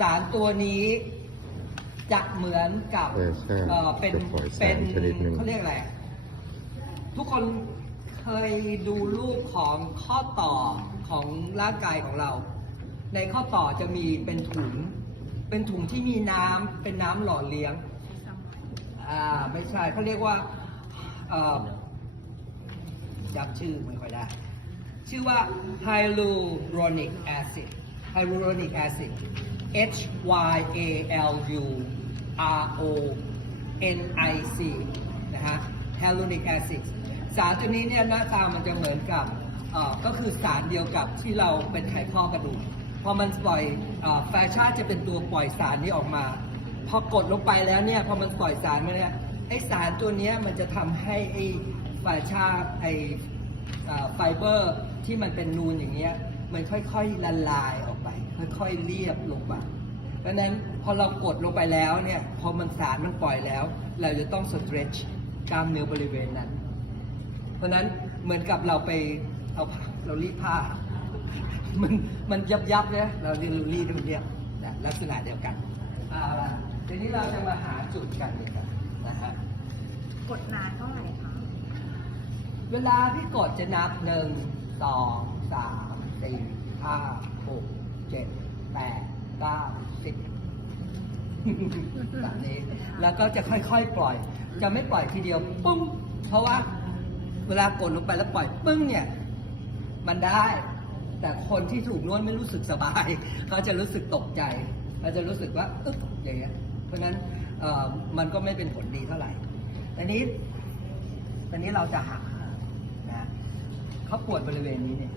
สารตัวนี้จะเหมือนกับเออใช่เอ่อเป็นจะปล่อยสารเป็นชนิดหนึ่ง เขาเรียกอะไรทุกคนเคยดูรูปของข้อต่อของร่างกายของเรา ในข้อต่อจะมีเป็นถุง เป็นถุงที่มีน้ำเป็นน้ำหล่อเลี้ยง อ่าไม่ใช่เขาเรียกว่าเอ่อจำชื่อไม่ค่อยได้ ชื่อว่า hyaluronic acid hyaluronic acid H Y A L U R O N I C นะฮะ hyaluronic acid สารตัวนี้เนี่ยหน้าตามันจะเหมือนกับก็คือสารเดียวกับที่เราเป็นไขข้อกระดูก พอมันปล่อยแฟชั่นจะเป็นตัวปล่อยสารนี้ออกมา พอกดลงไปแล้วเนี่ย พอมันปล่อยสารมาเนี่ยไอสารตัวนี้มันจะทำให้ไอไฟชาไอเอ่อไฟเบอร์ที่มันเป็นนูนอย่างเงี้ย มันค่อยๆละลายออกไป ค่อยๆเรียบลงไปเพราะฉะนั้นพอเรากดลงไปแล้วเนี่ยพอมันสารมันปล่อยแล้ว เราจะต้อง stretch กล้ามเนื้อบริเวณนั้น เพราะฉะนั้นเหมือนกับเราไปเอาผ้าเรารีดผ้า มันมันยับยับๆเนี่ยเราเรียนรีดมันเรียบนะลักษณะเดียวกันเอาล่ะทีนี้เราจะมาหาจุดกันเลยกันนะฮะกดนานเท่าไหร่คะเวลาที่กดจะนับหนึ่งสองสาม สี่ห้าหกเจ็ดแปดเก้าสิบแบบนี้แล้วก็จะค่อยๆ ปล่อย จะไม่ปล่อยทีเดียวปึ้งเพราะว่าเวลากดลงไปแล้วปล่อยปึ้งเนี่ย มันได้ แต่คนที่ถูกนวดไม่รู้สึกสบาย เขาจะรู้สึกตกใจเขาจะรู้สึกว่าอึ๊บอย่างเงี้ยเพราะฉะนั้นเอ่อมันก็ไม่เป็นผลดีเท่าไหร่อันนี้อันนี้เราจะหานะเขาปวดบริเวณนี้เนี่ย